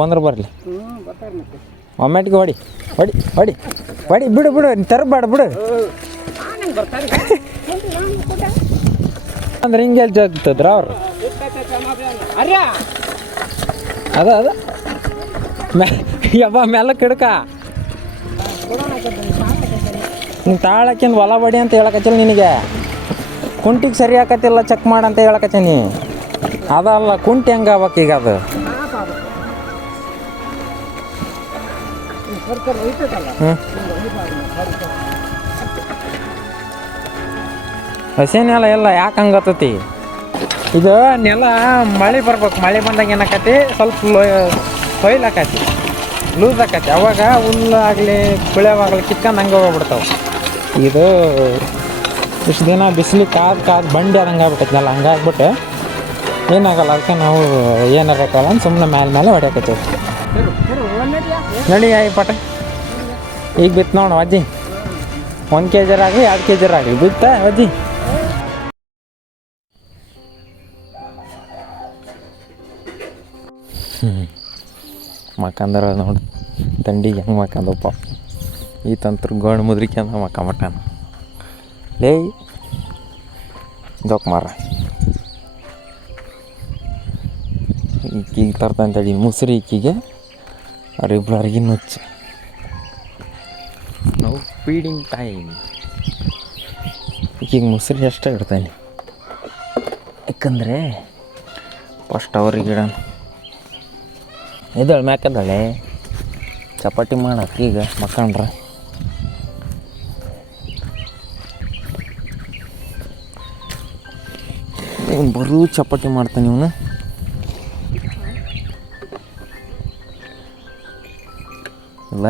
ಬಂದ್ರೆ ಬರಲಿ ಒಮ್ಮೆಟ್ಟಿಗೆ ಹೊಡಿ ಹೊಡಿ ಹೊಡಿ ಹೊಡಿ ಬಿಡು ಬಿಡು ತರಬೇಡ ಬಿಡು ಅಂದ್ರೆ ಹಿಂಗೆ ಜಗ್ತದ್ರ ಅವ್ರು ಅದ ಅದ ಯವ್ವ ಮೆಲ್ಲಕ್ಕೆ ಹಿಡ್ಕ ನೀನು ತಾಳಕ್ಕಿಂದು ಹೊಲ ಬಡಿ ಅಂತ ಹೇಳಕತ್ತಿಲ್ಲ ನಿನಗೆ ಕುಂಟಿಗೆ ಸರಿ ಹಾಕತ್ತಿಲ್ಲ ಚೆಕ್ ಮಾಡಂತ ಹೇಳಕತ್ತೀನಿ ಅದಲ್ಲ ಕುಂಟಿ ಹೆಂಗೆ ಆಗ್ಬೇಕು ಈಗ ಅದು ಹಸಿ ನೆಲ ಎಲ್ಲ ಯಾಕೆ ಹಂಗತ್ತತಿ ಇದು ನೆಲ ಮಳೆ ಬರ್ಬೇಕು ಮಳೆ ಬಂದಾಗ ಏನಾಕತಿ ಸ್ವಲ್ಪ ಕೊಯ್ಲು ಆಕತಿ ಲೂಸ್ ಆಕತಿ ಅವಾಗ ಹುಲ್ಲಾಗಲಿ ಕುಳಿಯವಾಗಲಿ ಕಿತ್ಕೊಂಡು ಹಂಗೆ ಹೋಗ್ಬಿಡ್ತಾವೆ ಇದು ಇಷ್ಟು ದಿನ ಬಿಸಿಲಿಗೆ ಕಾದು ಬಂಡಿ ಆದಂಗೆ ಆಗ್ಬಿಟ್ಟೈತಿ ನೆಲ ಹಂಗಾಗ್ಬಿಟ್ಟು ಏನಾಗಲ್ಲ ಅದಕ್ಕೆ ನಾವು ಏನಾರಕ್ಕಲ್ಲ ಅಂತ ಸುಮ್ಮನೆ ಮೇಲೆ ಹೊಡ್ಯಾಕತ್ತೀವಿ ನಡಿ ಆಯ್ ಪಟ ಈಗ ಬಿತ್ತು ನೋಡು ಅಜ್ಜಿ 1 kg ಆಗಲಿ 2 kg ಆಗಲಿ ಬಿತ್ತ ಅಜ್ಜಿ ಮಕ್ಕಂದ್ರೆ ನೋಡಿ ತಂಡಿಗೆ ಹೆಂಗೆ ಮಕ್ಕಂದಪ್ಪ ಈ ತಂತ್ರ ಗೋಣ್ ಮುದ್ರಿಕೆ ಅಂತ ಮಕ್ಕಂಬಟ್ಟಾನ ಲೇ ಜೋಕ್ ಮಾರ ಈಕಿಗೆ ತರ್ತಂತೇಳಿ ಮುಸ್ರಿ ಈಕಿಗೆ ಅವ್ರಿಬ್ಬರಿಗೆ ನುಚ್ಚು ನಾವು ಫೀಡಿಂಗ್ ಟೈಮ್ ಈಕಿಗೆ ಮುಸ್ರಿ ಅಷ್ಟೇ ಇಡ್ತಾನೆ ಯಾಕಂದರೆ ಫಸ್ಟ್ ಅವ್ರಿಗೆ ಇಡೋಣ ಇದ್ದಾಳೆ ಮ್ಯಾಕದ್ದಾಳೆ ಚಪಾತಿ ಮಾಡಕ್ಕೆ ಈಗ ಮಕ್ಕಂಡ್ರೆ ಇವನು ಬರೂ ಚಪಾತಿ ಮಾಡ್ತಾನೆ ಇವನು ಇಲ್ಲ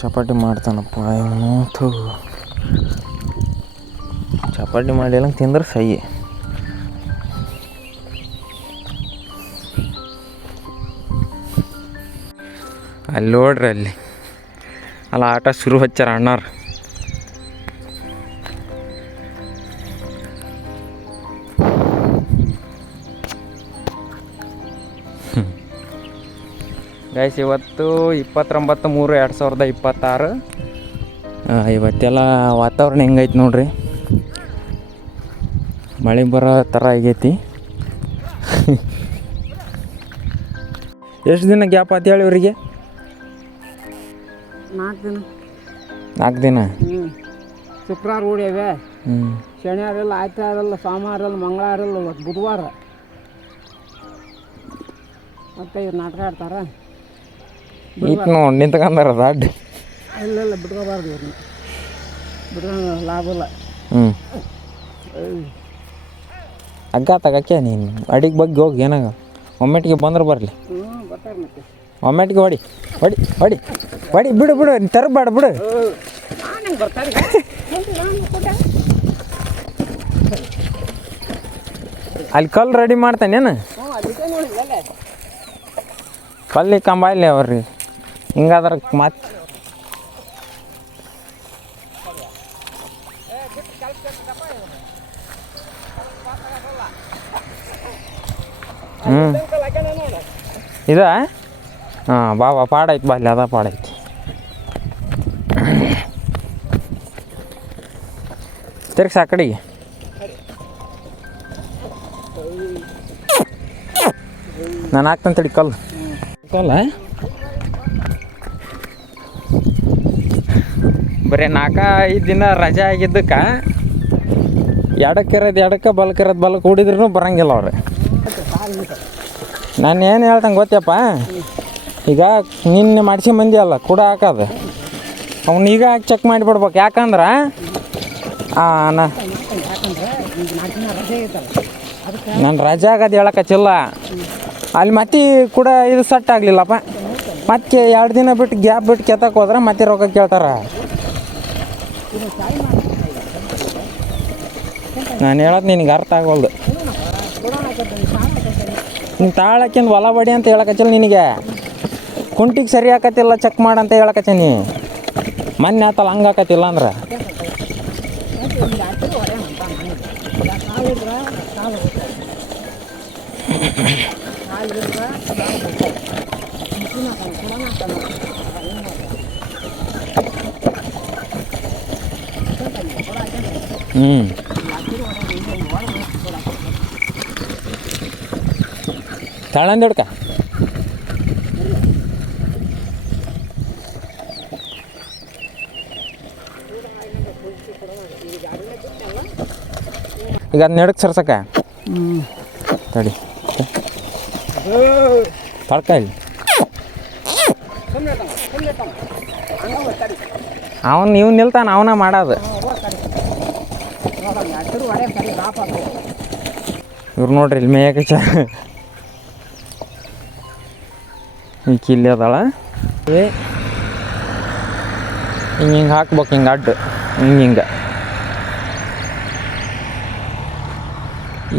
ಚಪಾತಿ ಮಾಡ್ತಾನಪ್ಪ ಇವನು ಥೂ ಚಪಾತಿ ಮಾಡಿಲ್ಲ ತಿಂದ್ರೆ ಸೈ ಅಲ್ಲಿ ನೋಡ್ರಿ ಅಲ್ಲಿ ಅಲ್ಲ ಆಟ ಶುರು ಹಚ್ಚಾರ ಅಣ್ಣಾರು ಗೈಸ್ ಇವತ್ತು 29/3/2026 ಇವತ್ತೆಲ್ಲ ವಾತಾವರಣ ಹೆಂಗೈತೆ ನೋಡ್ರಿ ಮಳೆ ಬರೋ ಥರ ಆಗೈತಿ ಎಷ್ಟು ದಿನ ಗ್ಯಾಪ್ ಆಯ್ತು ಹೇಳಿ ಇವರಿಗೆ 4 ದಿನ ಶುಕ್ರವಾರ ಉಳಿಯವೆ ಶನಿವಾರಲ್ಲ ಆಯ್ತಾರಲ್ಲ ಸೋಮವಾರಲ್ಲ ಮಂಗಳವಾರಲ್ಲ ಇವತ್ತು ಬುಧವಾರ ಮತ್ತೆ ಇವ್ರು ನಾಟಕ ಆಡ್ತಾರ ಈತ ನೋಡಿ ನಿಂತ್ಕೊಂಡಾರ ಅಡ್ಡ ಇಲ್ಲ ಬಿಟ್ಕೋಬಾರ್ದು ಇವ್ರನ್ನ ಬಿಟ್ಕೊಂಡು ಲಾಭ ಇಲ್ಲ ಹಗ್ಗ ತಗಕ್ಕೆ ನೀನು ಅಡಿಗೆ ಬಗ್ಗೆ ಹೋಗಿ ಏನಾಗ ಒಮ್ಮೆಟ್ಟಿಗೆ ಬಂದ್ರೆ ಬರಲಿ ಬರ್ತಾರೆ ಮತ್ತೆ ಒಮ್ಮೆಟ್ಟಿಗೆ ಹೊಡಿ ಹೊಡಿ ಹೊಡಿ ಹೊಡಿ ಬಿಡು ಬಿಡು ತರಬೇಡ ಬಿಡು ಬರ್ತಾರೆ ಅಲ್ಲಿ ಕಲ್ಲು ರೆಡಿ ಮಾಡ್ತಾನೇನು ಕಲ್ಲಿ ಕಂಬ ಇಲ್ಲಿ ಅವ್ರಿಗೆ ಹಿಂಗಾದ್ರೆ ಮತ್ತೆ ಇದ ಹಾಂ ಬಾ ಪಾಡೈತಿ ಬಾ ಅಲ್ಲಿ ಅದ ಪಾಡೈತಿ ತಿರ್ಗ್ಸ ಆ ಕಡೆಗೆ ನಾನು ಹಾಕ್ತಂತೇಳಿ ಕಲ್ಲು ಬರೀ 4-5 ದಿನ ರಜೆ ಆಗಿದ್ದಕ್ಕೆ ಎಡಕ್ಕೆ ಬಲಕ್ಕಿರೋದು ಬಲಕ್ಕೆ ಹೊಡಿದ್ರೂ ಬರಂಗಿಲ್ಲ ಅವ್ರೆ ನಾನು ಏನು ಹೇಳ್ತಂಗೆ ಗೊತ್ತಪ್ಪ ಈಗ ನಿನ್ನೆ ಮಾಡಿಸಿ ಮಂದಿ ಅಲ್ಲ ಕೂಡ ಹಾಕೋದು ಅವ್ನು ಈಗ ಹಾಕಿ ಚೆಕ್ ಮಾಡಿಬಿಡ್ಬೇಕು ಯಾಕಂದ್ರೆ ನಾನು ರಜೆ ಆಗೋದು ಹೇಳಕಚ್ಚಿಲ್ಲ ಅಲ್ಲಿ ಮತ್ತೆ ಕೂಡ ಇದು ಸೆಟ್ ಆಗಲಿಲ್ಲಪ್ಪ ಮತ್ತೆ 2 ದಿನ ಬಿಟ್ಟು ಗ್ಯಾಪ್ ಬಿಟ್ಟು ಕೆತ್ತಕ್ಕೆ ಹೋದ್ರೆ ಮತ್ತೆ ರೊಕ್ಕ ಕೇಳ್ತಾರ ನಾನು ಹೇಳೋದು ನಿನಗೆ ಅರ್ಥ ಆಗೋಲ್ದು ನೀನು ತಾಳಕ್ಕಿಂದು ಹೊಲ ಬಡಿ ಅಂತ ಹೇಳಕಚ್ಚಿಲ್ಲ ನಿನಗೆ ಕುಂಟಿಗೆ ಸರಿ ಹಾಕತ್ತಿಲ್ಲ ಚೆಕ್ ಮಾಡಂತ ಹೇಳಕತ್ತೀನಿ ಮೊನ್ನೆ ಆತಲ್ಲ ಹಂಗೆ ಹಾಕತ್ತಿಲ್ಲ ಅಂದ್ರೆ ಕಾಲಿದ್ರೆ ಕಾಲು ಹೋಗ್ತದೆ, ಕಾಲಿದ್ರೆ ಕಾಲು ಹೋಗ್ತದೆ. ಮಿಷಿನ್ ಹಾಕೋಣ, ಕೊಡೋಣ ಹಾಕೋಣ, ಏನು ಮಾಡ್ತಾರೆ? ತಳಂದ ಹಿಡ್ಕ ಈಗ ಅದು ನಡಕ್ ಸರ್ಸಕ ತಡಿ ತಡ್ಕ ಇಲ್ಲಿ ಅವನು ನೀವು ನಿಲ್ತಾನ ಅವನ ಮಾಡೋದು. ಇವ್ರು ನೋಡ್ರಿ ಇಲ್ಲಿ ಮೇಯಕ್ಕೆ ಈ ಕಿಲ್ಲಿ ಅದಾಳ ಹಿಂಗೆ ಹಾಕ್ಬೇಕು, ಹಿಂಗೆ ಅಡ್ಡು ಹಿಂಗೆ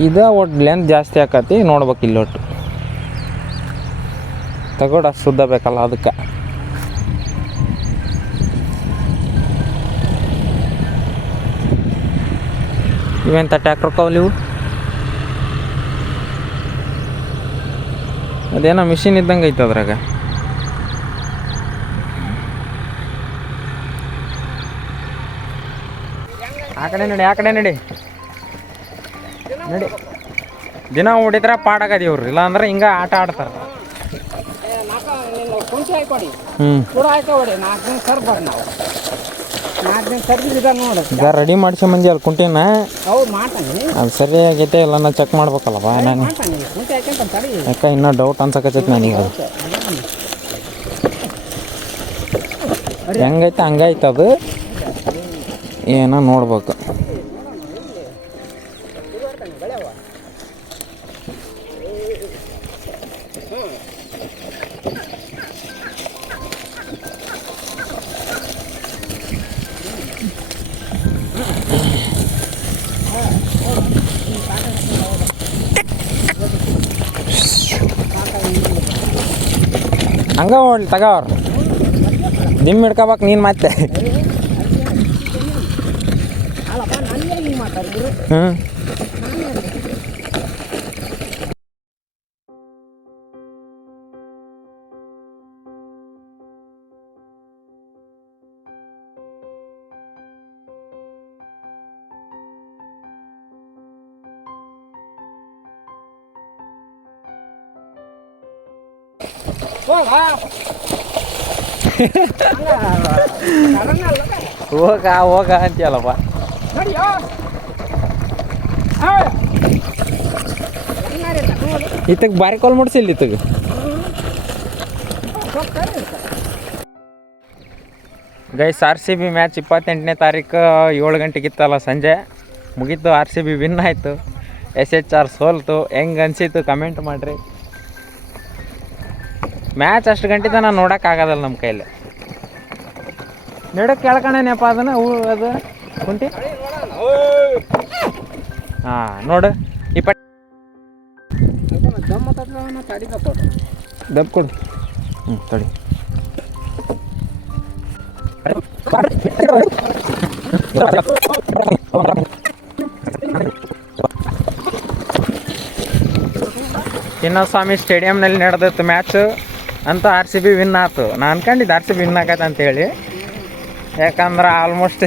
ಇದು ಒಟ್ಟು ಲೆಂತ್ ಜಾಸ್ತಿ ಆಕತಿ ನೋಡ್ಬೇಕು. ಇಲ್ಲಿ ಒಟ್ಟು ತಗೋಡ ಶುದ್ಧ ಬೇಕಲ್ಲ ಅದಕ್ಕೆ. ಇವೆಂತ ಟ್ಯಾಕ್ಟರ್ ಕವಲಿವು ಅದೇನೋ ಮಿಷಿನ್ ಇದ್ದಂಗೆ ಐತೆ ಅದ್ರಾಗ. ಆ ಕಡೆ ನಡಿ, ಆ ಕಡೆ ನಡಿ ನಡಿ. ದಿನ ಹೊಡಿದ್ರೆ ಪಾಡಾಗದಿ ಇವ್ರು, ಇಲ್ಲ ಅಂದ್ರೆ ಹಿಂಗೆ ಆಟ ಆಡ್ತಾರೆ. ಕುಂಟಿ ಹಾಕೊಡಿ, ಹ್ಞೂ ಕೂಡ ಹಾಕೊಡಿ. 4 ದಿನ ಸರ್ಬಾರ್ದು ನಾವು, 4 ದಿನ ಸರ್ಬಿದ್ದ ನೋಡಿ. ಈಗ ರೆಡಿ ಮಾಡಿಸಿ ಮಂದಿ ಅಲ್ಲಿ ಕುಂಟಿನ ಹೌದು ಮಾಡ್ತಾನೆ. ಅದು ಸರಿಯಾಗೈತೆ ಇಲ್ಲ ನಾ ಚೆಕ್ ಮಾಡ್ಬೇಕಲ್ಲವ ನಾನು. ಕುಂಟಿ ಹಾಕ್ಯಂತ ತಡಿ, ಯಾಕೆ ಇನ್ನೂ ಡೌಟ್ ಅನ್ಸಕತ್ತೈತೆ ನನಗೆ. ಅದು ಹೆಂಗೈತೆ ಹಂಗೈತೆ, ಅದು ಏನೋ ನೋಡ್ಬೇಕು. ಹಂಗ ಹೊಡ್ಲಿ ತಗೋವ್ರು, ದಿಮ್ ಹಿಡ್ಕೋಬೇಕು ನೀನು ಮತ್ತೆ. ಹ್ಞೂ ಹೋಗ ಅಂತೀಯಲ್ಲಪ್ಪ. ಇತ್ತಗೆ ಬಾರಿ ಕಾಲ್ ಮಾಡಿಸಿಲ್ಲ ಇತ್ತಗೆ. ಗೈಸ್ RCB ಮ್ಯಾಚ್ 28ನೇ ತಾರೀಕು 7 ಗಂಟೆಗಿತ್ತಲ್ಲ ಸಂಜೆ ಮುಗೀತು. RCB ವಿನ್ ಆಯಿತು, SHR ಸೋಲ್ತು. ಹೆಂಗೆ ಅನಿಸಿತ್ತು ಕಮೆಂಟ್ ಮಾಡಿರಿ. ಮ್ಯಾಚ್ ಅಷ್ಟು ಗಂಟೆ ನಾನು ನೋಡೋಕ್ಕಾಗೋದಲ್ಲ ನಮ್ಮ ಕೈಯಲ್ಲಿ. ನಡಕ್ಕೆ ಕೇಳ್ಕೊಂಡೇನಪ್ಪ ಅದನ್ನು ಅದು ಕುಂಟಿ. ಹಾಂ ನೋಡು ಈ ಪಟ್ಟಿ ದಬ್ ಕೊಡು. ಹ್ಞೂ ತಡಿ. ಚಿನ್ನಸ್ವಾಮಿ ಸ್ಟೇಡಿಯಂನಲ್ಲಿ ನಡೆದಿತ್ತು ಮ್ಯಾಚು ಅಂತ. RCB ವಿನ್ ಆಯ್ತು. ನಾನು ಅನ್ಕೊಂಡಿದ್ದು RCB ವಿನ್ ಆಗತ್ತೆ ಅಂತೇಳಿ. ಯಾಕಂದ್ರೆ ಆಲ್ಮೋಸ್ಟ್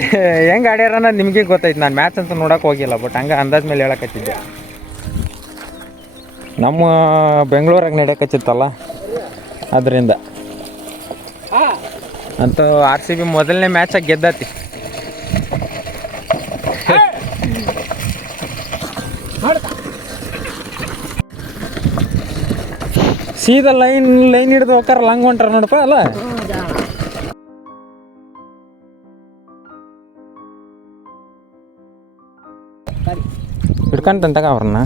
ಹೆಂಗೆ ಆಡ್ಯಾರ ಅನ್ನೋದು ನಿಮಗೆ ಗೊತ್ತೈತೆ. ನಾನು ಮ್ಯಾಚ್ ಅಂತ ನೋಡೋಕೆ ಹೋಗಿಲ್ಲ, ಬಟ್ ಹಂಗೆ ಅಂದಾಜ್ ಮೇಲೆ ಹೇಳಕತ್ತಿದ್ದೆ. ನಮ್ಮ ಬೆಂಗಳೂರಾಗ ನಡೆಯಕತ್ತಿತ್ತಲ್ಲ ಅದರಿಂದ ಅಂತೂ RCB ಮೊದಲನೇ ಮ್ಯಾಚಾಗಿ ಗೆದ್ದತಿ. ಸೀದಾ ಲೈನ್ ಹಿಡಿದು ಹೋಗ್ತಾರಲ್ಲ ಹಂಗೆ ಹೊಂಟ್ರ ನೋಡಪ್ಪ ಅಲ್ಲ. ಹಿಡ್ಕೊಂತಂತಾಗ ಅವ್ರನ್ನ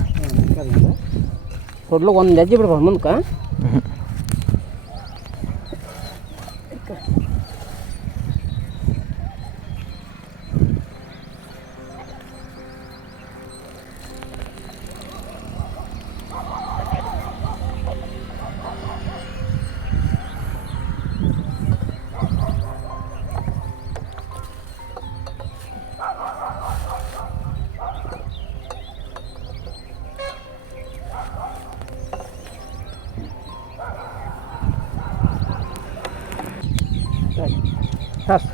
ಕೊಡ್ಲು ಒಂದು ಹೆಜ್ಜೆ ಬಿಡ್ಬಾರ್ದು ಮುಂದಕ್ಕೆ. ಹಾಸ್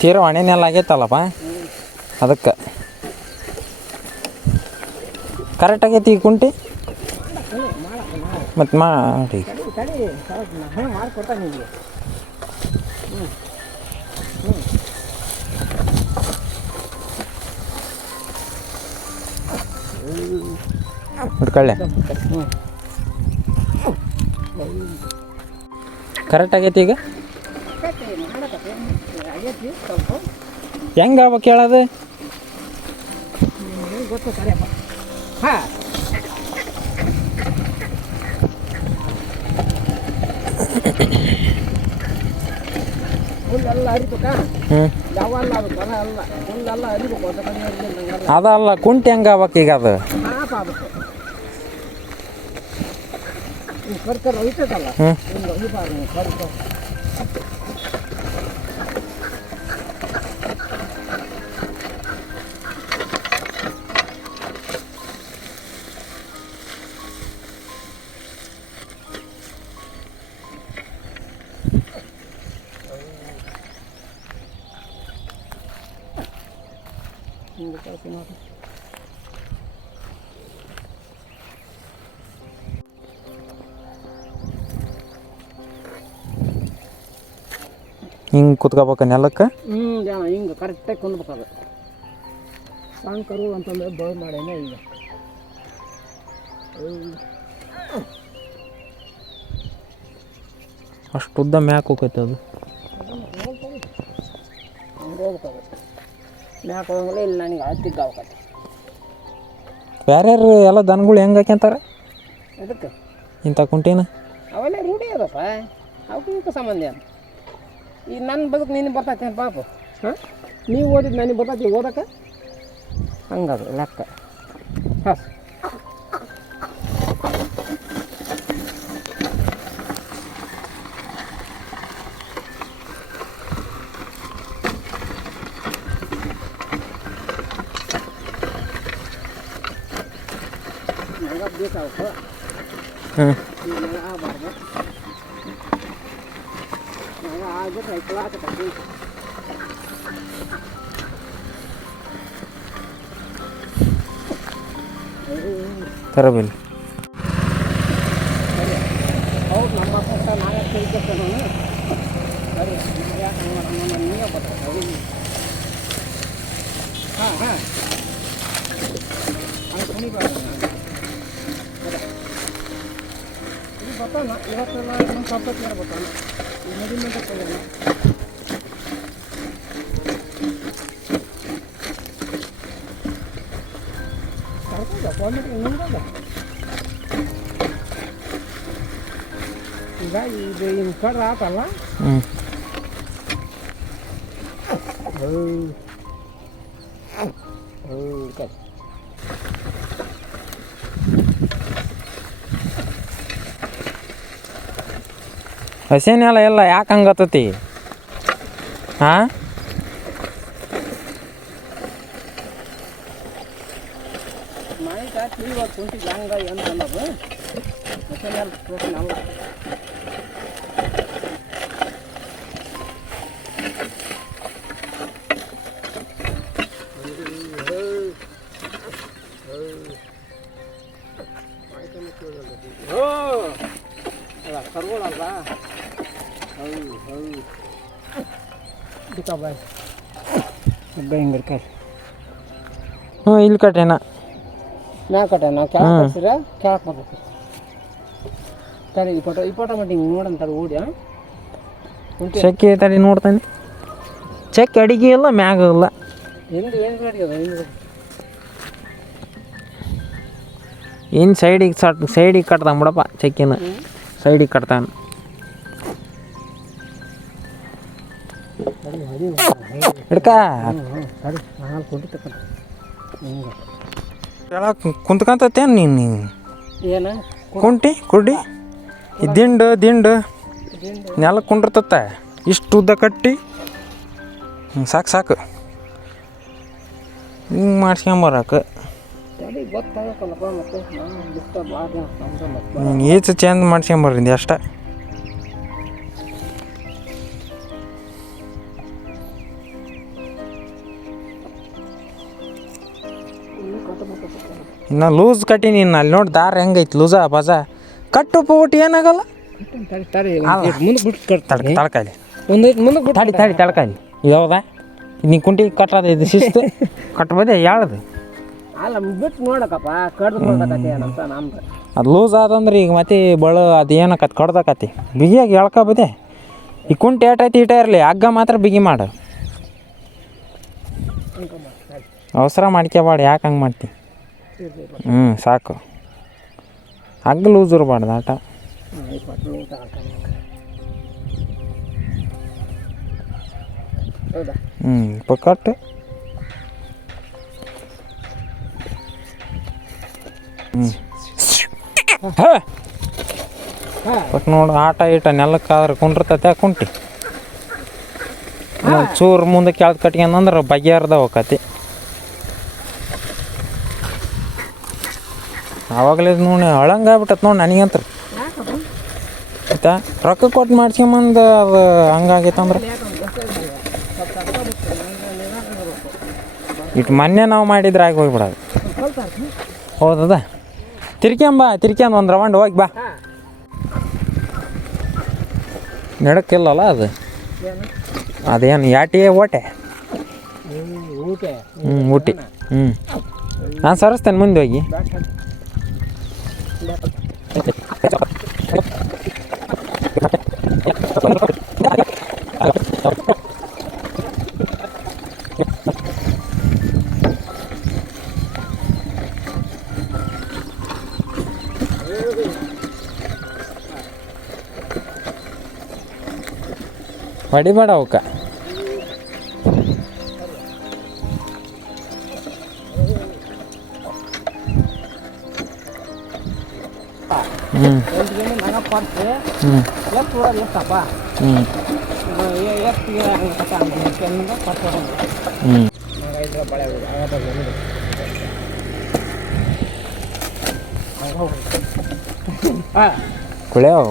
ತೀರ ಒಣನೆಲ್ಲ ಆಗೈತಲ್ಲಪ್ಪ ಅದಕ್ಕೆ ಕರೆಕ್ಟ್ ಆಗೈತಿ ಈ ಕುಂಟಿ ಮತ್ತು ಮಾಡಿ ತಡಿ ಹಾಂ ಮಾಡಿಕೊಡ್ತಾನೆ ನಿಮಗೆ ಹಿಡ್ಕೊಳ್ಳೆ ಕರೆಕ್ಟ್ ಆಗೈತಿ ಈಗ ಆಗೈತಿ ಸ್ವಲ್ಪ ಹೆಂಗೆ ಆಗ್ಬೇಕು ಹೇಳೋದು ಗೊತ್ತು ಸರಿಯಪ್ಪ ಹಾಂ ಹುಲ್ಲೆಲ್ಲ ಅರಿಬೇಕಾ ಹ್ಞೂ ಯಾವಲ್ಲ ಅದು ಬರ ಅಲ್ಲ ಹುಲ್ಲೆಲ್ಲ ಅರಿಬೇಕು ಅಂತ ಕಡಿಮೆ ಅದಲ್ಲ ಕುಂಟಿ ಹೆಂಗೆ ಆಗ್ಬೇಕು ಈಗ ಅದು ಪಾಪ ಆಗುತ್ತೆ ಸರ್ಕಾರ ಒಯ್ತದಲ್ಲ ಹ್ಞೂ ಹಿಂಗೆ ಒಯ್ಬಾರ್ದು ಸರ್ಕಾರ ಹಿಂಗೆ ಕೆಲಸ ಮಾಡಿ ಹಿಂಗೆ ಕುತ್ಕೋಬೇಕು ನೆಲಕ್ಕೆ ಹಿಂಗೆ ಕರೆಕ್ಟಾಗಿ ಕುಂದ್ಬೇಕದು ಸಣ್ಣ ಕರು ಅಂತಂದ್ರೆ ಬೋಯ್ ಮಾಡೇನೆ ಈಗ ಅಷ್ಟು ಉದ್ದ ಮ್ಯಾಕ್ ಹೋಗೈತೆ ಅದು ಹಂಗೆ ಹೋಗ್ಬೇಕದು ಮ್ಯಾಕ್ ಹೋಗಂಗಿಲ್ಲ ಇಲ್ಲಿ ನನಗೆ ಹತ್ತಿಗೆ ಆಗ್ಬೇಕತ್ತೆ ಯಾರ್ಯಾರು ಎಲ್ಲ ದನಗಳು ಹೆಂಗೆ ಹಾಕ್ಯಂತಾರೆ ಅದಕ್ಕೆ ಇಂಥ ಕುಂಟಿನ ಅವೆಲ್ಲ ರೂಢಿ ಅದಪ್ಪ ಅವಕ್ಕೆ ಸಂಬಂಧ ಏನು ಈಗ ನನ್ನ ಬದುಕು ನಿನಗೆ ಬರ್ತೈತೆ ಪಾಪ ಹಾಂ ನೀವು ಓದಿದ್ದು ನನಗೆ ಬರ್ತೈತಿ ಓದಕ್ಕೆ ಹಂಗದು ಲೆಕ್ಕ ಹಾಂ ಬೇಕಾಗಬೇಕು ಹ್ಞೂ ಮಗ ಆಗಬಾರ್ದು ಮಗ ಆಗ್ಬಿಟ್ರೆ ಐಕ್ಲ ಹಾಕತ್ತೆ ತರಬೇಲಿ ಹೌದು ನಮ್ಮ ಮಕ್ಕಳ ನಾವೇ ಕಲಿತಕ್ಕ ನಾನು ಸರಿ ನಾವು ಯಾಕೆ ಹಂಗೆ ಮಾಡೋಣ ನಾನು ನೀವೇ ಬರ್ತಾರೆ ಹಾಂ ಹಾಂ ಹಂಗೆ ಕುಣಿಬಾರ್ದು ಇದು ಬರ್ತಾನ ಇವತ್ತೆಲ್ಲ ನಮ್ಮ ಸಬ್ಬತ್ತಿಗೆ ಬರ್ತಾನೆ ಈ ಮದಿ ಮುಂದೆ ಕೊಯ್ಯೋಣ ಕರ್ಕೊಂಡ ಕ್ವಾಲಿಟಿ ಇನ್ನೊಂದಲ್ಲ ಈಗ ಇದು ಹಿಂಗೆ ಕಡ್ರ ಆತಲ್ಲ ಹ್ಞೂ ಕೈ ಹಸಿನೆಲ್ಲ ಎಲ್ಲ ಯಾಕೆ ಹಂಗತ್ತತಿ ಹಾಂ ಮನೆಗೆ ತಿಳಿವಾಗ ಕುಂಟಿಗೆ ಹಂಗ ಏನು ಅನ್ನೋದು ಮತ್ತೆ ಪ್ರಶ್ನೆ ಅಲ್ಲ ಅಲ್ಲ ಕರ್ಗೋಳಲ್ಲ ಹೌದು ಹೌದು ಬಿಕ್ಕ ಬಾಯ್ ಹಬ್ಬ ಹಿಂಗೆ ಕಾಯಿ ಹ್ಞೂ ಇಲ್ಲಿ ಕಟ್ಟೇನ ನಾ ಕಟ್ಟೆ ನಾವು ಕೆಳಗೆ ಬರ್ಸಿರ ಕೆಳಗೆ ಬರ್ಬೇಕು ಸರಿ ಈ ಫೋಟೋ ಮಾಡಿ ಹಿಂಗೆ ನೋಡಂತಾರೆ ಓಡಿ ಚಕ್ಕಿ ತಡಿ ನೋಡ್ತಾನೆ ಚಕ್ಕಿ ಅಡಿಗೆ ಇಲ್ಲ ಮ್ಯಾಗ ಇಲ್ಲ ಏನು ರೆಡಿ ಅದ ಇನ್ನು ಸೈಡಿಗೆ ಕಟ್ತಾನ ಬಿಡಪ್ಪ ಚಕ್ಕಿನ ಸೈಡಿಗೆ ಕಟ್ತಾನ ಹಿಡ್ಕ ಸರಿ ನಾನು ಕೊಟ್ಟು ತಗೊಂಡು ಹಿಂಗೆ ಕೆಳಗೆ ಕುಂತ್ಕೊಂತೇನು ನೀನು ಏನು ಕುಂಟಿ ಕುಡ್ಡಿ ದಿಂಡು ನೆಲ ಕುಂಡಿರ್ತತ್ತ ಇಷ್ಟು ಉದ್ದ ಕಟ್ಟಿ ಸಾಕು ಸಾಕು ಹಿಂಗೆ ಮಾಡ್ಸ್ಕೊಂಬರಕ್ಕೆ ಗೊತ್ತಾಗಕ್ಕಲ್ಲಪ್ಪ ಮತ್ತೆ ಬಿಟ್ಟ ಭಾಳ ಮತ್ತೆ ಹಿಂಗೆ ಈಚೆ ಚೇಂಜ್ ಮಾಡ್ಸ್ಕೊಂಬರ್ರಿ ಅಷ್ಟ ಇನ್ನು ಲೂಸ್ ಕಟ್ಟೀನಿ ಇನ್ನು ಅಲ್ಲಿ ನೋಡಿ ದಾರ ಹೆಂಗೈತಿ ಲೂಸಾ ಬಜಾ ಕಟ್ಟು ಪೂಟ್ ಏನಾಗಲ್ಲ ಮುಂದೆ ಬಿಟ್ಟು ಕಟ್ತಾರೆ ತಡ್ಕಾಲಿ ಒಂದೈದು ಮುಂದೆ ಬಿಟ್ಟು ತಡಿ ತಡಿ ತಡ್ಕಾಲಿ ಯಾವ್ದಾ ನೀ ಕುಂಟಿ ಕಟ್ಟೋದ ಇದು ಶಿಸ್ತು ಕಟ್ಬೋದೆ ಯಾವ್ದು ಅಲ್ಲ ಬಿಟ್ಟು ನೋಡಕಪ್ಪ ಕಡ್ದು ಕೊಡ್ತಕತಿ ಏನಂತ ನಮ್ದು ಅದು ಲೂಸ್ ಆದಂದ್ರೆ ಈಗ ಮತ್ತೆ ಬಳು ಅದು ಏನಕತಿ ಕಡ್ದಕತಿ ಬಿಗಿಯಾಗಿ ಎಳ್ಕೊಬೋದೆ ಈ ಕುಂಟಿ ಏಟೈತಿ ಇಟ ಇರಲಿ ಹಗ್ಗ ಮಾತ್ರ ಬಿಗಿ ಮಾಡು ಅವಸರ ಮಾಡ್ಕೋಬಾರ್ದು ಯಾಕೆ ಹಂಗೆ ಮಾಡ್ತಿ ಸಾಕು ಹಗ್ಗ ಲೂಸ್ ಇರಬಾರ್ದು ಆಟ ಹೌದಾ ಪಕ್ಕಟ್ಟು ನೋಡು ಆಟ ಈಟ ನೆಲಕ್ಕಾದ್ರೆ ಕುಂಡಿರ್ತತೆ ಕುಂಟಿ ಚೂರು ಮುಂದೆ ಕೆಳಗೆ ಕಟ್ಕೊಂಡ್ರೆ ಬಗೆಹರ್ದ ಹೋಗತಿ ಆವಾಗಲೇ ನೋಡಿ ಹಳಂಗಾಗ್ಬಿಟ್ಟತ್ ನೋಡಿ ನನಗಂತ ಆಯ್ತಾ ರೊಕ್ಕ ಕೊಟ್ಟು ಮಾಡ್ಸ್ಕೊಂಬಂದು ಅದು ಹಂಗಾಗೈತಂದ್ರೆ ಇಟ್ಟು ಮೊನ್ನೆ ನಾವು ಮಾಡಿದ್ರೆ ಆಗಿ ಹೋಗ್ಬಿಡೋದು ಹೌದದ ತಿರ್ಕ್ಯಂದು ಒಂದು ರೌಂಡ್ ಹೋಗಿ ಬಾ ನಡಕ್ಕಿಲ್ಲಲ್ಲ ಅದು ಅದೇನು ಯಾಟಿ ಓಟೆ ಊಟಿ ನಾನು ಸರಿಸ್ತೇನೆ ಮುಂದೆ ಹೋಗಿ ಹೊಡಿಬೇಡ ಅವಕ್ಕ ಕುಳಿಯವ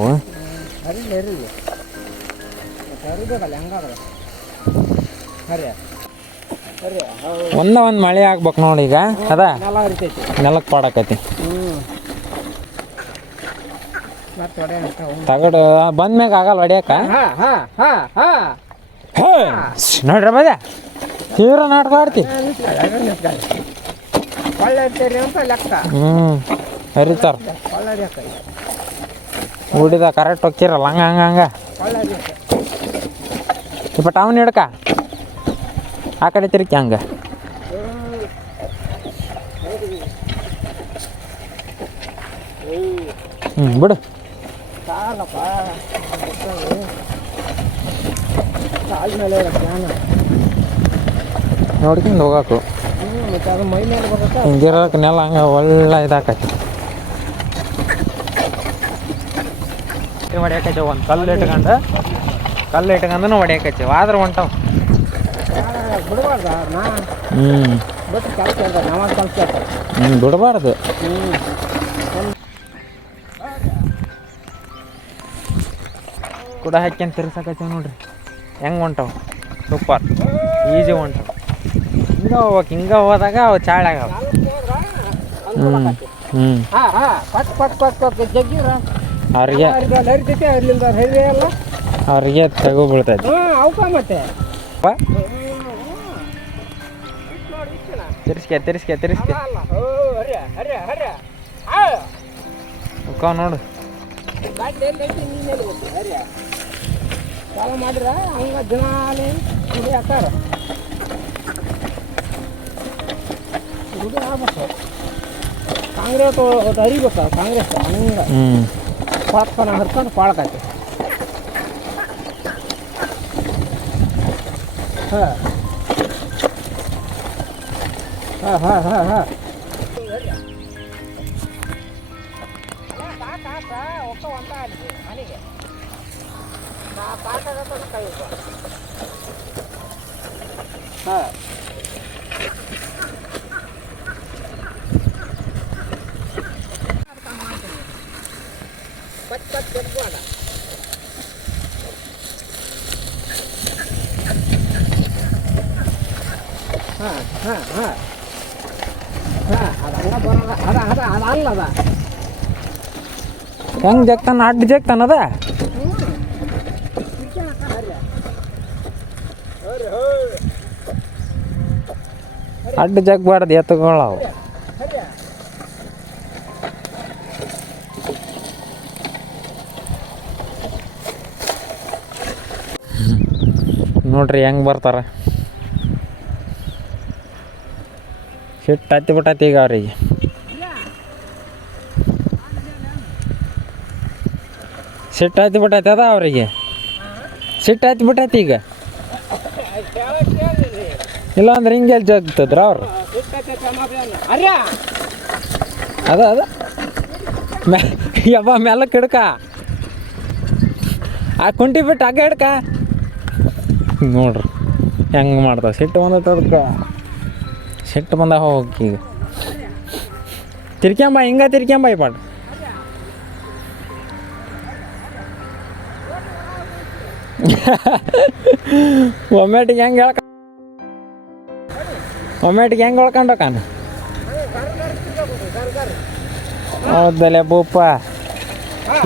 ಒಂದು ಮಳೆ ಆಗ್ಬೇಕು ನೋಡಿ ಈಗ ಅದ ನೆಲಕ್ಕೆ ಪಾಡಕತಿ ತಗಡು ಬಂದ್ಮ್ಯಾಗ ಆಗಲ್ಲ ಹೊಡ್ಯಾಕ ನೋಡ್ರಿ ಬದ ತೀವ್ರ ನಾಟಕ ಆಡ್ತಿ ಹರಿತಾರ ಉಡಿದ ಕರೆಕ್ಟ್ ಹೋಗ್ತಿರಲ್ಲ ಹಂಗ ಇಪ್ಪ ಟೌನ್ ಹಿಡ್ಕ ಆ ಕಡೆ ತಿರ್ಕಿ ಹಂಗ ಬಿಡು ನೋಡ್ಕೊಂಡು ಹೋಗಾಕು ಹಿಂಗಿರೋಕೆ ನೆಲ ಹಂಗೆ ಒಳ್ಳೆ ಇದಾಕತಿ ಹೊಡ್ಯಾಕೈತೆ ಒಂದು ಕಲ್ಲು ಇಟ್ಕೊಂಡು ಹೊಡ್ಯಾಕೈತೆ ಆದ್ರೆ ಹೊಂಟವು ಬಿಡಬಾರ್ದು ಕೂಡ ಹಾಕ್ಯಂತ ತಿರ್ಸಕೈತೆ ನೋಡ್ರಿ ಹೆಂಗೆ ಹೊಂಟವು ಸೂಪರ್ ಈಜಿ ಹೊಂಟವು ಹಿಂಗೆ ಹೋದಾಗ ಅವು ಚಾಳಾಗವ ಅವ್ರಿಗೆ ತೆಗು ಬೀಳ್ತೈತಿ ತಿರ್ಸ್ಕೆ ನೋಡು ಮಾಡಿದ್ರ ಹಂಗ ದಿನಾಲೇ ಹಾಕಾರ ಕಾಂಗ್ರೆಸ್ ಹರಿಬೇಕು ಕಾಂಗ್ರೆಸ್ ಹಂಗ ಪಾತ್ಪನ ಹರ್ಕೊಂಡು ಪಾಳಕೈತೆ ಹಾಂ ಹಾಂ ಹಾಂ ಹಾಂ ಹಾಂ ಅದು ಹಂಗೆ ಬರೋಲ್ಲ ಅದ ಅಲ್ಲದ ಹೆಂಗೆ ಜಗ್ತಾನ ಅಡ್ಡ ಜಗ್ತಾನದ ಅಡ್ಡ ಜಗ್ಬಾರ್ದು ಎತ್ತುಗಳವು ನೋಡ್ರಿ ಹೆಂಗೆ ಬರ್ತಾರ ಸಿಟ್ಟು ಹತ್ತಿ ಬಿಟ್ಟೈತಿ ಈಗ ಅವ್ರಿಗೆ ಸಿಟ್ಟು ಹತ್ತಿ ಬಿಟ್ಟೈತಿ ಅದ ಅವರಿಗೆ ಸಿಟ್ಟು ಹತ್ತಿ ಬಿಟ್ಟೈತಿ ಈಗ ಇಲ್ಲಾಂದ್ರೆ ಹಿಂಗೆ ಜಗ್ತದ್ರ ಅವ್ರು ಅದ ಅದ ಯಬ್ಬ ಮೆಲ್ಲಕ್ಕೆ ಹಿಡ್ಕ ಆ ಕುಂಟಿ ಬಿಟ್ಟು ಆಗ ಹಿಡ್ಕ ನೋಡ್ರಿ ಹೆಂಗೆ ಮಾಡ್ತಾವ ಸಿಟ್ಟು ಬಂದೈತೆ ಅದಕ್ಕೆ ಸಿಟ್ಟು ಬಂದಾಗ ಹೋಗಿ ಈಗ ತಿರ್ಕ್ಯಾಂಬ ಹಿಂಗೆ ತಿರ್ಕ್ಯಾಂಬ ಈ ಪಾಟ್ ಒಮ್ಮೆಟಿಗೆ ಹೆಂಗೆ ಹೇಳ್ಕ ಒಮ್ಮೆಟಿಗೆ ಹೆಂಗೆ ಹೇಳ್ಕೊಂಡೋಕಾನ ಹೌದಲ್ಲೇ ಬೂಪ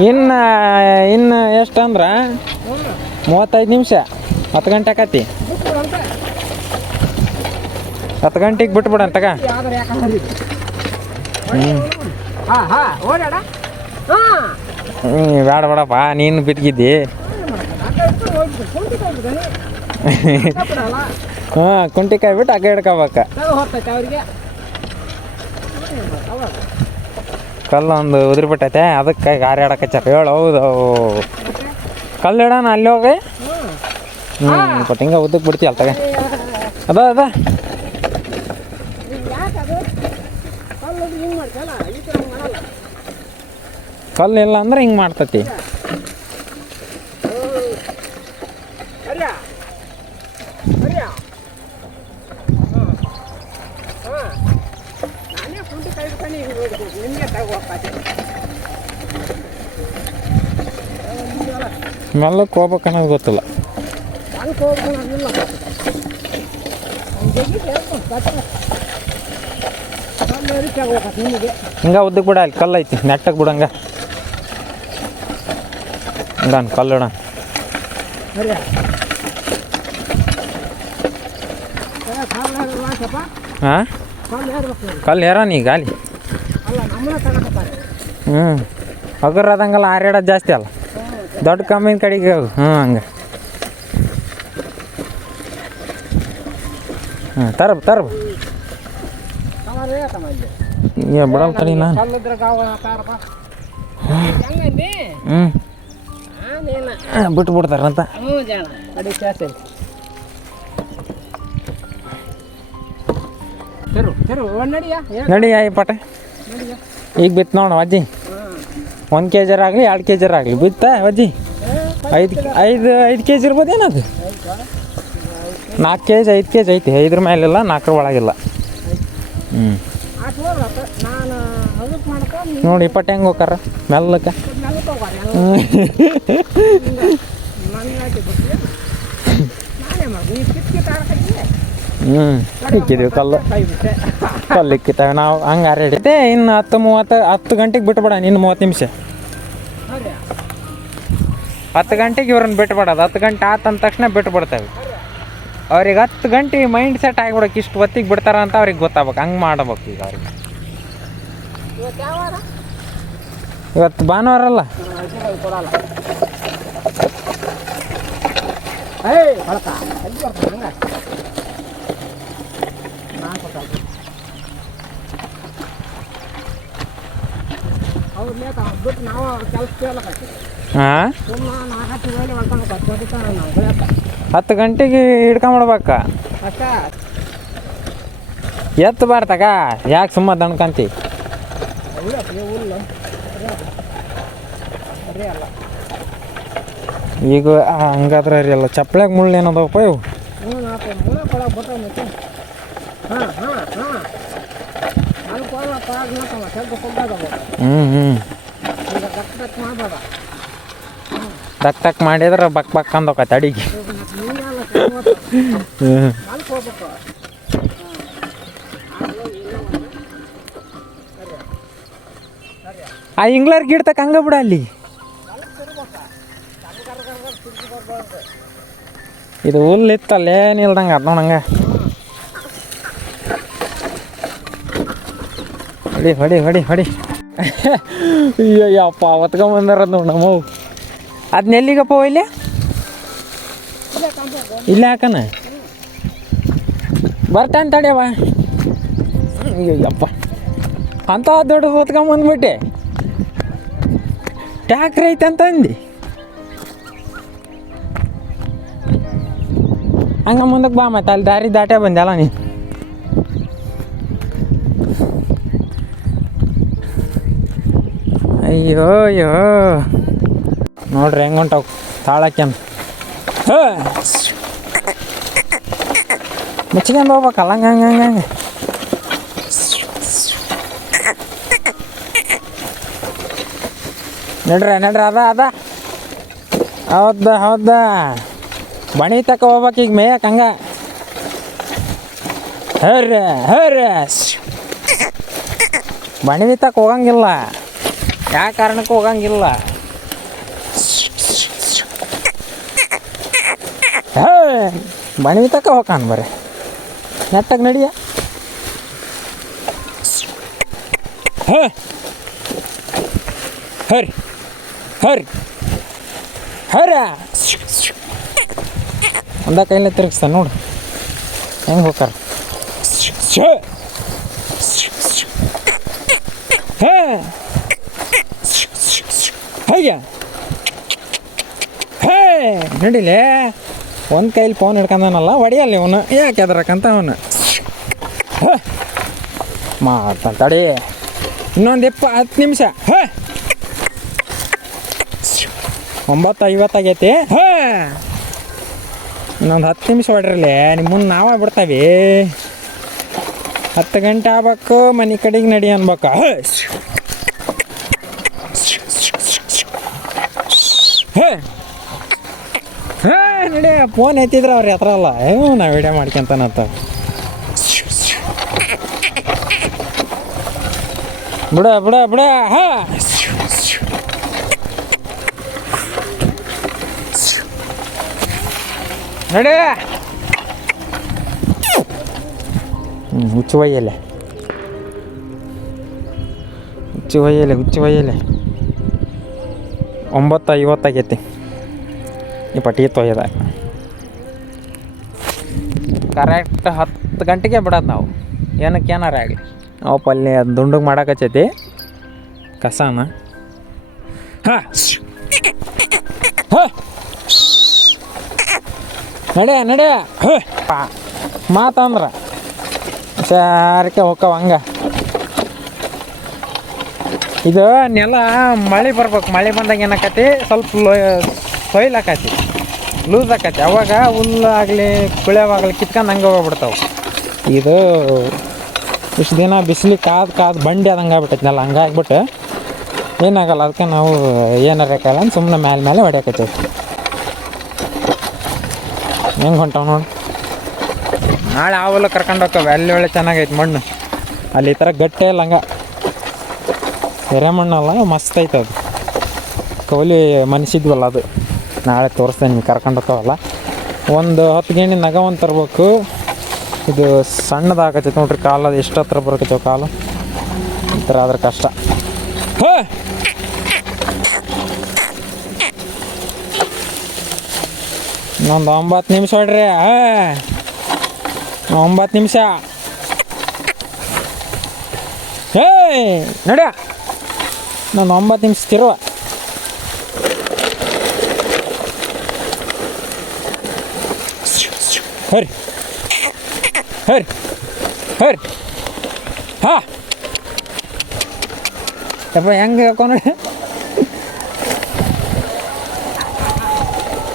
ಇನ್ನು ಎಷ್ಟು ಅಂದ್ರೆ 35 ನಿಮಿಷ 10 ಗಂಟೆ ಆಕತಿ 10 ಗಂಟೆಗೆ ಬಿಟ್ಬಿಡ ತಗ ಬೇಡ ಬೇಡಪ್ಪ ನೀನು ಬಿಟ್ಗಿದ್ದಿ ಹಾಂ ಕುಂಟಿಕಾಯಿ ಬಿಟ್ಟು ಅಕ್ಕ ಹಿಡ್ಕೋಬೇಕ ಕಲ್ಲೊಂದು ಉದುರಿ ಬಿಟ್ಟೈತೆ ಅದಕ್ಕೆ ಗಾರಿ ಆಡಕಚ್ಚಾರ ಹೇಳು ಹೌದು ಕಲ್ಲು ಇಡೋಣ ಅಲ್ಲಿ ಹೋಗಿ ಕೊಟ್ಟು ಹಿಂಗೆ ಉದ್ದಕ್ಕೆ ಬಿಡ್ತೀಯಲ್ಲ ತಗ ಅದ ಅದ ಕಲ್ಲು ಇಲ್ಲ ಅಂದ್ರೆ ಹಿಂಗೆ ಮಾಡ್ತತಿ ಮೆಲ್ಲಕ್ಕೆ ಹೋಗ್ಬೇಕು ಅನ್ನೋದು ಗೊತ್ತಿಲ್ಲ ಹಿಂಗ ಉದ್ದಕ್ಕೆ ಬಿಡ ಅಲ್ಲಿ ಕಲ್ಲು ಐತಿ ನೆಟ್ಟಗೆ ಬಿಡಂಗ ಹಂಗಾನ ಕಲ್ಲು ಇಡ ಹಾಂ ಕಲ್ಲು ಹೇರ ನೀ ಗಾಲಿ ಹಗರ್ ಅದಂಗಲ್ಲ ಹಾರ್ಯಾಡೋದು ಜಾಸ್ತಿ ಅಲ್ಲ ದೊಡ್ಡ ಕಮ್ಮಿನ ಕಡೆಗೆ ಹಂಗೆ ತರಬ ಬಿಡಲ್ ತಡಿ ನಾನು ಬಿಟ್ಟು ಬಿಡ್ತಾರಂತ ನಡಿಯ ಈ ಪಟ ಈಗ ಬಿತ್ತು ನೋಡು ಅಜ್ಜಿ 1 kg ಆಗಲಿ 2 kg ಆಗಲಿ ಬಿತ್ತ ಅಜ್ಜಿ 5 kg ಇರ್ಬೋದು ಏನದು 4 kg 5 kg ಐತಿ 5 ಮೇಲಿಲ್ಲ 4 ಒಳಗಿಲ್ಲ ನೋಡಿ ಪಟ್ಟ ಹೆಂಗೆ ಹೋಗಾರ ಮೆಲ್ಲಕ್ಕೆ ಇಕ್ಕಿದೀವಿ ಕಲ್ಲು ಇಕ್ಕಿತಾವೆ ನಾವು ಹಂಗೆ ಹಾರ್ಯಾಡಿ ಇನ್ನು 10 ಗಂಟೆಗೆ ಬಿಟ್ಬಿಡ ಇನ್ನು 30 ನಿಮಿಷ 10 ಗಂಟೆಗೆ ಇವ್ರನ್ನ ಬಿಟ್ಬಿಡೋದು 10 ಗಂಟೆ ಆತಂದ ತಕ್ಷಣ ಬಿಟ್ಬಿಡ್ತೇವೆ ಅವ್ರಿಗೆ 10 ಗಂಟೆ ಮೈಂಡ್ ಸೆಟ್ ಆಗಿಬಿಡಕ್ಕೆ ಇಷ್ಟು ಹೊತ್ತಿಗೆ ಬಿಡ್ತಾರ ಅಂತ ಅವ್ರಿಗೆ ಗೊತ್ತಾಗ್ಬೇಕು ಹಂಗೆ ಮಾಡ್ಬೇಕು ಈಗ ಅವ್ರಿಗೆ ಇವತ್ತು ಭಾನುವಾರ ಅಲ್ಲ ಹಾಂ 10 ಗಂಟೆಗೆ ಹಿಡ್ಕೊಂಬಿಡ್ಬೇಕ ಎತ್ತು ಬಾರ್ತಕ ಯಾಕೆ ಸುಮ್ಮ ದಣ್ಕಂತಿ ಈಗ ಹಂಗಾದ್ರೆ ರೀ ಅಲ್ಲ ಚಪ್ಪಲ್ಯಾಗ ಮುಳ್ಳು ಏನದವಪ್ಪ ಇವು ಹ್ಞೂ ನಾಲ್ಕು ಮೂಲ ಕೊಡಕ್ಕೆ ಬರ್ತಾವ ಮತ್ತೆ ಹಾಂ ಹಾಂ ಹಾಂ ಅಲ್ಲಿ ಕೊಡ ಪಾಗ ನೋಡ್ತಾವ ಸ್ವಲ್ಪ ಕೊಂಡಾಗವ ಹ್ಞೂ ಈಗ ಕಟ್ ಮಾಡಬೇಡ ಟಕ್ ಮಾಡಿದ್ರೆ ಬಕ್ ಅಂದೋಕತ್ತೆ ಅಡಿಗೆ ನೀನೆಲ್ಲ ಹ್ಞೂ ಮಲ್ಕೋಬೇಕು ಆ ಇಂಗ್ಲರ್ ಗಿಡ ತಕ್ಕ ಹಂಗ ಬಿಡ ಅಲ್ಲಿ ಇದು ಹುಲ್ಲು ಇತ್ತಲ್ಲ ಏನಿಲ್ದಂಗೆ ಅದು ನೋಡಂಗೆ ಹೊಡಿ ಹೊಡಿ ಹೊಡಿ ಹೊಡಿ ಅಯ್ಯಪ್ಪ ಹೊತ್ಕೊಂಬಂದಾರ ನೋಡಿ ನಮ್ಮವು ಅದನ್ನ ಎಲ್ಲಿಗಪ್ಪ ಇಲ್ಲಿ ಇಲ್ಲ ಹಾಕನ ಬರ್ತಾನೆ ತಡಿಯವ ಅಯ್ಯಪ್ಪ ಅಂತ ದೊಡ್ಡದು ಹೊತ್ಕೊಂಬಂದ್ಬಿಟ್ಟೆ ಟ್ಯಾಕ್ರಿ ಐತೆ ಅಂತ ಅಂದು ಹಂಗೆ ಮುಂದಕ್ಕೆ ಬಾ ಮತ್ತೆ ಅಲ್ಲಿ ದಾರಿ ದಾಟೇ ಬಂದಲ್ಲ ನೀ ಅಯ್ಯೋ ಅಯ್ಯೋ ನೋಡ್ರಿ ಹೆಂಗೆ ಹೊಂಟವು ತಾಳಕ್ಕೆನ್ ಮುಚ್ಚಿಕೊಂಡು ಹೋಗ್ಬೇಕಲ್ಲ ಹಂಗೆ ನಡ್ರಿ ಅದ ಹೌದಾ ಬಣಿ ತಕ ಹೋಗ್ಬೇಕು ಈಗ ಮೇಯಕ್ಕೆ ಹಂಗ ಹರ್ರೆ ಬಣಿ ತಕ ಹೋಗಂಗಿಲ್ಲ ಯಾವ ಕಾರಣಕ್ಕೂ ಹೋಗಂಗಿಲ್ಲ ಬಣಿ ತಕ ಹೋಗಾನ ಬರ್ರಿ ನೆಟ್ಟಗೆ ನಡಿಯ ಹರ್ರ ಒಂದ ಕೈಲೇ ತಿರುಗಿಸ್ತಾನೆ ನೋಡು ಹೆಂಗೆ ಹೋಗಾರ ಹಯ್ಯ ನಡಿಲೇ ಒಂದು ಕೈಲಿ ಫೋನ್ ಹಿಡ್ಕೊಂಡನಲ್ಲ ಹೊಡಿಯಲ್ಲ ಇವನು ಯಾಕೆ ಅದ್ರಕ್ಕಂತ ಅವನು ಮಾಡ್ತಾನೆ ತಡಿ ಇನ್ನೊಂದು 10 ನಿಮಿಷ 9:50 ಆಗೈತಿ ಇನ್ನೊಂದು 10 ನಿಮಿಷ ಹೊಡ್ರಲ್ಲೇ ನಿಮ್ಮ ಮುಂದೆ ನಾವೇ ಬಿಡ್ತಾವೆ 10 ಗಂಟೆ ಆಗ್ಬೇಕು ಮನೆ ಕಡೆಗೆ ನಡಿ ಅನ್ಬೇಕ ನಡಿ ಫೋನ್ ಎತ್ತಿದ್ರೆ ಅವ್ರು ಹತ್ರ ಅಲ್ಲ ನಾ ವಿಡಿಯೋ ಮಾಡ್ಕೊಂತಾನಂತ ಬಿಡ ನಡಿ ಹುಚ್ಚು ಒಯ್ಯಲೆ ಹುಚ್ಚು ಒಯ್ಯಲೆ 9:50 ಆಗೈತಿ ಈ ಪಟ್ಟಿ ತೊಯ್ಯದ ಕರೆಕ್ಟ್ 10 ಗಂಟೆಗೆ ಬಿಡೋದು ನಾವು ಏನಕ್ಕೆ ಏನಾರ ಆಗಲಿ ನಾವು ಪಲ್ಯ ದುಂಡಗೆ ಮಾಡಕಚ್ಚೈತಿ ಕಸನ ನಡೆ ಮಾತಂದ್ರೆ ಸಾರಕ್ಕೆ ಹೋಕ್ಕವ ಹಂಗೆ ಇದು ನೆಲ ಮಳೆ ಬರ್ಬೇಕು ಮಳೆ ಬಂದಾಗ ಏನಾಕತಿ ಸ್ವಲ್ಪ ಸೊಯ್ಲಾಕತಿ ಲೂಸ್ ಆಕತಿ ಅವಾಗ ಹುಲ್ಲಾಗಲಿ ಕುಳಿಯವಾಗಲಿ ಕಿತ್ಕೊಂಡು ಹಂಗೆ ಹೋಗ್ಬಿಡ್ತಾವೆ ಇದು ಇಷ್ಟು ದಿನ ಬಿಸಿಲು ಕಾದು ಬಂಡಿ ಆದಂಗೆ ಆಗ್ಬಿಟ್ಟೈತಿ ನೆಲ ಹಂಗೆ ಆಗ್ಬಿಟ್ಟು ಏನಾಗಲ್ಲ ಅದಕ್ಕೆ ನಾವು ಏನಾರ ಹಾಕಲ್ಲ ಅಂತ ಸುಮ್ಮನೆ ಮೇಲೆ ಹೊಡ್ಯಾಕತ್ತೈತಿ ಹೆಂಗೆ ಹೊಂಟವು ನೋಡಿ ನಾಳೆ ಆವೆಲ್ಲ ಕರ್ಕೊಂಡು ಹೋಗ್ತವೆ ಅಲ್ಲಿ ಒಳ್ಳೆ ಚೆನ್ನಾಗೈತೆ ಮಣ್ಣು ಅಲ್ಲಿ ಈ ಥರ ಗಟ್ಟೆ ಇಲ್ಲ ಹಂಗೆ ಎರೆಮಣ್ಣಲ್ಲ ಮಸ್ತ್ ಐತೆ ಅದು ಕೌಲಿ ಮನ್ಸಿದ್ವಲ್ಲ ಅದು ನಾಳೆ ತೋರಿಸ್ತೇನೆ ನಿಮ್ಗೆ ಕರ್ಕೊಂಡು ಹೋಗ್ತಾವಲ್ಲ ಒಂದು 10 ಗೇಣಿ ನಗ ಒಂದು ತರ್ಬೇಕು ಇದು ಸಣ್ಣದಾಗತ್ತೈತೆ ನೋಡ್ರಿ ಕಾಲು ಅದು ಎಷ್ಟು ಹತ್ರ ಬರಕತ್ತೇವೆ ಕಾಲು ಈ ಥರ ಆದ್ರೆ ಕಷ್ಟ ಇನ್ನೊಂದು 9 ನಿಮಿಷ ಹೊಡ್ರಿ 9 ನಿಮಿಷ ನಡ್ಯ ನಾನು 9 ನಿಮಿಷ ತಿರುವ ಹರಿ ಯಪ್ಪ ಹೆಂಗೆ ಹಾಕೋ ನೋಡಿ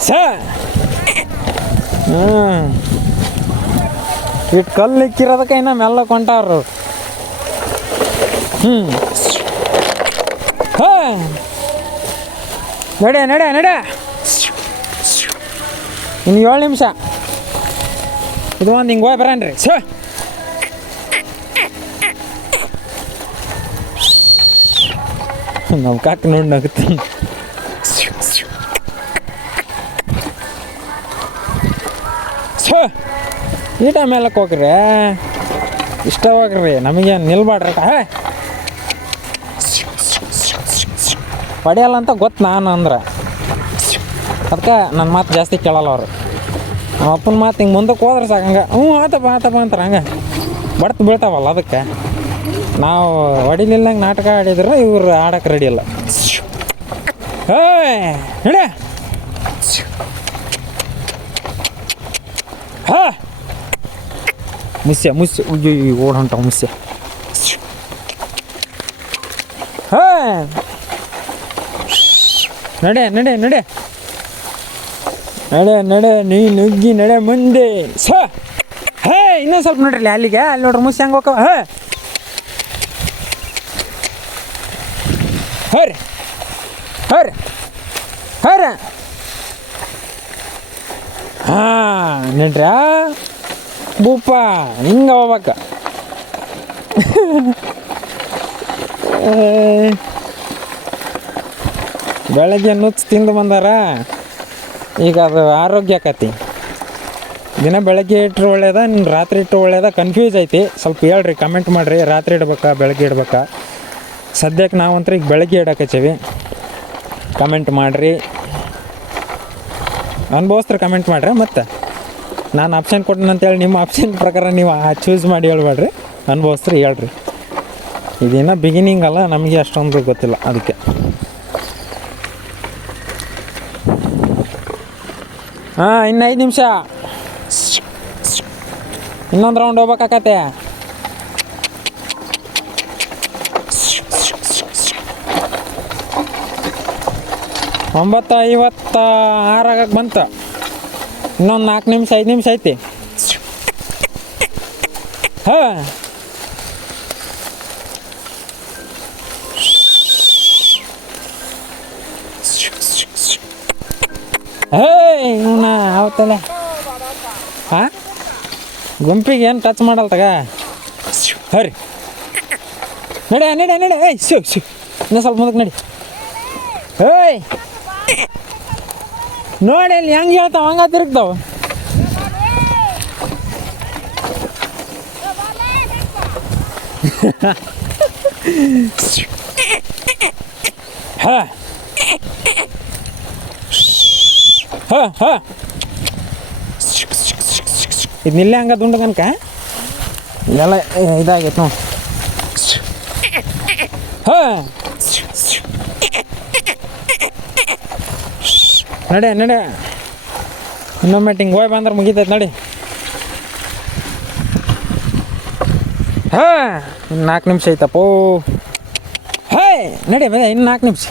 ಸ ಹ್ಞೂ ಇಟ್ಟು ಕಲ್ಲು ಇಕ್ಕಿರೋದಕ್ಕೆ ಇನ್ನ ಮೆಲ್ಲ ಕೊಂಟಾರ ಹ್ಞೂ ಹಾ ನಡೆ ನಡೆ ನಡೆ ಇನ್ನು 7 ನಿಮಿಷ ಇದು ಒಂದು ಹಿಂಗೆ ಹೋಗಿ ಬರಣ್ರಿ ನಮ್ಮ ಕಾಕ ನೋಡಿ ನಗುತ್ತೆ ಈ ಟೈಮ್ ಎಲ್ಲಕ್ಕೆ ಹೋಗ್ರಿ ಇಷ್ಟ ಹೋಗ್ರಿ ನಮಗೇನು ನಿಲ್ಬಾಡ್ರಿ ಹೊಡೆಯಲ್ಲ ಅಂತ ಗೊತ್ತು ನಾನು ಅಂದ್ರೆ ಅದಕ್ಕೆ ನನ್ನ ಮಾತು ಜಾಸ್ತಿ ಕೇಳಲ್ಲ ಅವರು ನಮ್ಮ ಅಪ್ಪನ ಮಾತು ಹಿಂಗೆ ಮುಂದಕ್ಕೆ ಹೋದ್ರೆ ಸಾಕು ಹಂಗೆ ಹ್ಞೂ ಆತಪ್ಪ ಅಂತಾರೆ ಹಂಗೆ ಬಡ್ತು ಬೀಳ್ತಾವಲ್ಲ ಅದಕ್ಕೆ ನಾವು ಹೊಡಿಲಿಲ್ಲಂಗೆ ನಾಟಕ ಆಡಿದ್ರೆ ಇವ್ರು ಆಡೋಕೆ ರೆಡಿ ಇಲ್ಲ ನಡೆ ಹಾಂ ಮುಸ್ಸೆ ಓಡ್ ಹೊಂಟಾವ ಮುಸ್ಸೆ ಹಾಂ ನಡೆ ನಡೆ ನಡೆ ನಡೆ ನಡೆ ನೀ ನುಗ್ಗಿ ನಡೆ ಮುಂದೆ ಹೇ ಇನ್ನೊಂದು ಸ್ವಲ್ಪ ನೋಡ್ರಿ ಅಲ್ಲಿಗೆ ಅಲ್ಲಿ ನೋಡ್ರಿ ಮುಸ್ಸೆ ಹಂಗೆ ಹೋಗವ ಹರ್ರಿ ಹರ್ರಿ ಹರ್ರಿ ಹಾಂ ನೋಡ್ರಿ ಬೂಪ ಹಿಂಗೆ ಹೋಗ್ಬೇಕ ಬೆಳಗ್ಗೆ ನುಚ್ಚು ತಿಂದು ಬಂದಾರ ಈಗ ಅದು ಆರೋಗ್ಯ ಆಕತಿ ದಿನ ಬೆಳಗ್ಗೆ ಇಟ್ಟರೆ ಒಳ್ಳೇದ ರಾತ್ರಿ ಇಟ್ಟರೆ ಒಳ್ಳೇದ ಕನ್ಫ್ಯೂಸ್ ಐತಿ ಸ್ವಲ್ಪ ಹೇಳ್ರಿ ಕಮೆಂಟ್ ಮಾಡಿರಿ ರಾತ್ರಿ ಇಡ್ಬೇಕಾ ಬೆಳಗ್ಗೆ ಇಡ್ಬೇಕಾ ಸದ್ಯಕ್ಕೆ ನಾವಂತ್ರ ಈಗ ಬೆಳಗ್ಗೆ ಇಡಕತ್ತೀವಿ ಕಮೆಂಟ್ ಮಾಡಿರಿ ಅನುಭವಸ್ತ್ರ ಕಮೆಂಟ್ ಮಾಡಿರಿ ಮತ್ತು ನಾನು ಆಪ್ಷನ್ ಕೊಟ್ಟನು ಅಂತೇಳಿ ನಿಮ್ಮ ಆಪ್ಷನ್ ಪ್ರಕಾರ ನೀವು ಚೂಸ್ ಮಾಡಿ ಹೇಳ್ಬೇಡ್ರಿ ಅನುಭವಸ್ತ್ರು ಹೇಳ್ರಿ ಇದೇನೋ ಬಿಗಿನಿಂಗ್ ಅಲ್ಲ ನಮಗೆ ಅಷ್ಟೊಂದು ಗೊತ್ತಿಲ್ಲ ಅದಕ್ಕೆ ಹಾಂ ಇನ್ನು 5 ನಿಮಿಷ ಇನ್ನೊಂದು ರೌಂಡ್ ಹೋಗ್ಬೇಕಾಕತ್ತೆ 9:56 ಆಗಕ್ಕೆ ಬಂತು ಇನ್ನೊಂದು 4 ನಿಮಿಷ 5 ನಿಮಿಷ ಐತಿ ಹಾಂ ಇವನ ಅವತ್ತಲ್ಲ ಹಾಂ ಗುಂಪಿಗೆ ಏನು ಟಚ್ ಮಾಡಲ್ಲ ತಗ ಹರಿ ನಡೆ ನಡೆ ನಡೆ ಇನ್ನೂ ಸ್ವಲ್ಪ ಮುಂದಕ್ಕೆ ನಡಿ ಏಯ್ ನೋಡಿ ಅಲ್ಲಿ ಹೆಂಗೆ ಹೇಳ್ತಾವ ಹಂಗೆ ತಿರುಗ್ತಾವ ಹಾಂ ಹಾಂ ಹಾಂ ಇದು ನಿಲ್ಲೇ ಹಂಗೆ ದುಂಡು ಕನಕ ಎಲ್ಲ ಇದಾಗೈತೆ ನೋಡಿ ಹಾಂ ನಡೆ ನಡೆ ಇನ್ನೊಮ್ಮೆ ಹಿಂಗೆ ಹೋಗಿ ಬಂದ್ರೆ ಮುಗಿತೈತೆ ನಡಿ ಹಾಂ ಇನ್ನು 4 ನಿಮಿಷ ಐತಪ್ಪೋ ಹೇ ನಡಿ ಬದ ಇನ್ನು 4 ನಿಮಿಷ